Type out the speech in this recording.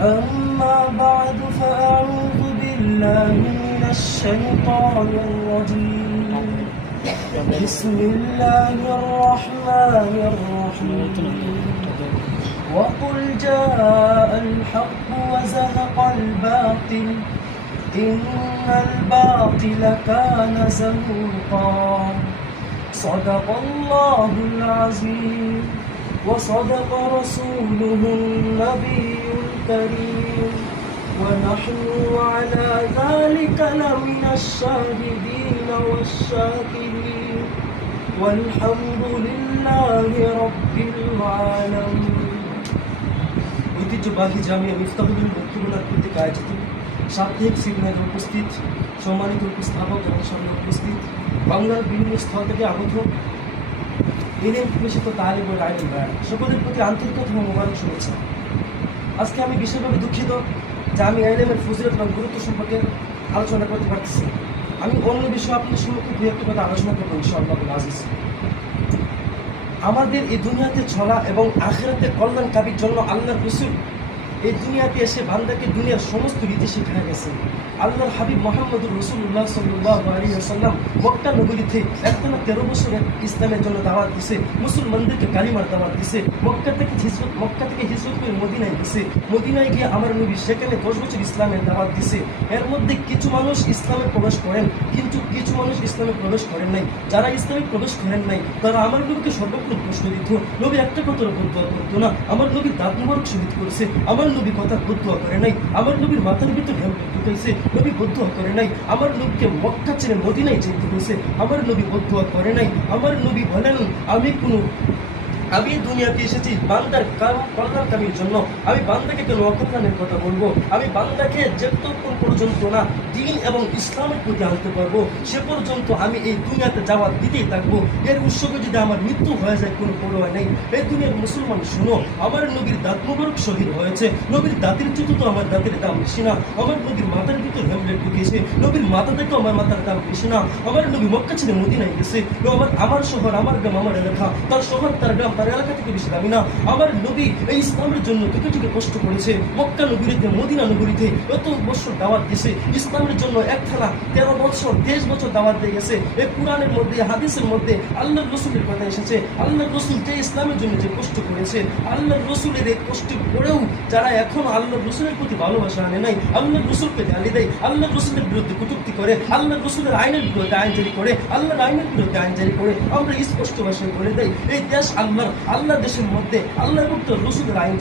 أما بعد فأعوذ بالله من الشيطان الرجيم بسم الله الرحمن الرحيم وقل جاء الحق وزهق الباطل إن الباطل كان زهوقا صدق الله العظيم وصدق رسوله النبي الكريم ونحن على ذلك لمن الشاهدين والشاكرين والحمد لله رب العالمين। ঐতিহ্যবাহী জামিয়া মিফতাহুল বক্তব্যের কর্তৃক আয়োজিত সাপ্তাহিক সেমিনারে উপস্থিত সম্মানিত উপস্থাপক এবং সামনে উপস্থিত বাংলার বিভিন্ন স্থল থেকে আগত ইলম প্রবেশিত তালিব ও আইন ভাইরা সকলের প্রতি আন্তরিকতা ও মোবারক শুভেচ্ছা। আজকে আমি বিশেষভাবে দুঃখিত যে আমি ইলমের ফজিলত এবং গুরুত্ব সম্পর্কে আলোচনা করতে পারতেছি। আমি অন্য বিষয়ে আপনাদের সম্মুখে দু একটা কথা আলোচনা করবো ইনশাআল্লাহ আজিজ। আমাদের এই দুনিয়াতে চলা এবং আখিরাতে কল্যাণ কাবির জন্য আল্লাহর রাসূল এই দুনিয়াতে এসে বান্দাকে দুনিয়ার সমস্ত রীতি শিখিয়ে গেছেন। আল্লাহর হাবিব মুহাম্মদুর রাসূলুল্লাহ সাল্লাল্লাহু আলাইহি ওয়াসাল্লাম মক্কা নগরীতে একটানা 13 বছর ইসলামের জন্য দাওয়াত দিয়েছে, মুসলমানদেরকে কালিমার দাওয়াত দিয়েছে। মক্কা থেকে হিজরত করে মদিনায় গেছে। মদিনায় গিয়ে আমার নবী সেখানে 10 বছর ইসলামের দাওয়াত দিয়েছে। এর মধ্যে কিছু মানুষ ইসলামে প্রবেশ করেন, কিন্তু কিছু মানুষ ইসলামে প্রবেশ করেন নাই। যারা ইসলামে প্রবেশ করেন নাই তারা আমার নবীকে সর্বপ্রথম প্রশ্ন দিত। নবী একটা কথার উপর দোয়া করতো না, আমার নবী দাঁত মুবারক শহীদ করেছে, আমার নবী কথা বদুয়া করে নাই, আমার নবীর মাথার ভিতর হেলমেট ঢুকাইছে, নবী বদুয়া করে নাই, আমার নবীকে মক্কা ছেড়ে মদিনায় যেতে হয়েছে, আমার নবী বদুয়া করে নাই। আমার নবী বলেন আমি দুনিয়াতে এসেছি বান্দার কল্যাণকামীর জন্য। আমি বান্দাকে কেন অকল্যাণের কথা বলবো? আমি বান্দাকে যতক্ষণ পর্যন্ত না দ্বীন এবং ইসলামের প্রতি আনতে পারবো সে পর্যন্ত আমি এই দুনিয়াতে যাওয়া দিতেই থাকবো। এর উৎসবে যদি আমার মৃত্যু হয়ে যায় কোনো পরোয়া নেই। এই দুনিয়ার মুসলমান শুনো, আমার নবীর দাঁত মুবারক শহীদ হয়েছে। নবীর দাঁতের জুতো তো আমার দাঁতের দাম বেশি না। আমার নবীর মাথার ভিতর হেলমেট ঢুকিয়েছে, নবীর মাথা থেকে আমার মাথার দাম বেশি না। আমার নবী মক্কা ছেড়ে মদিনায় গেছে। আমার শহর, আমার গ্রাম, আমার এলাকা, তার শহর, তার গ্রাম, তার এলাকা থেকে বেশি দামি না। আমার নবী এই ইসলামের জন্য টুকে কষ্ট করেছে। মক্কা নগরীতে, মদিনা নগরীতে এত বছর দাওয়াত দিয়েছে। ইসলামের জন্য একখানা 13 বছর 23 বছর দাওয়াত দিয়ে গেছে। এই কোরআনের মধ্যে, হাদিসের মধ্যে আল্লাহর রাসূলের কথা এসেছে। আল্লাহর রাসূল যে ইসলামের জন্য যে কষ্ট করেছে, আল্লাহর রাসূলের এই কষ্ট করেও যারা এখনো আল্লাহর রাসূলের প্রতি ভালোবাসা আনে নাই, আল্লাহর রাসূলকে গালি দেয়, আল্লাহর রাসূলের বিরুদ্ধে কটূক্তি করে, আল্লাহর রাসূলের আইনের বিরুদ্ধে আইন জারি করে, আল্লাহর আইনের বিরুদ্ধে আইন জারি করে, আমরা স্পষ্ট ভাষায় বলে দেই এই দেশ আল্লাহ দেশের মধ্যে আল্লাহর রাসূলের আইন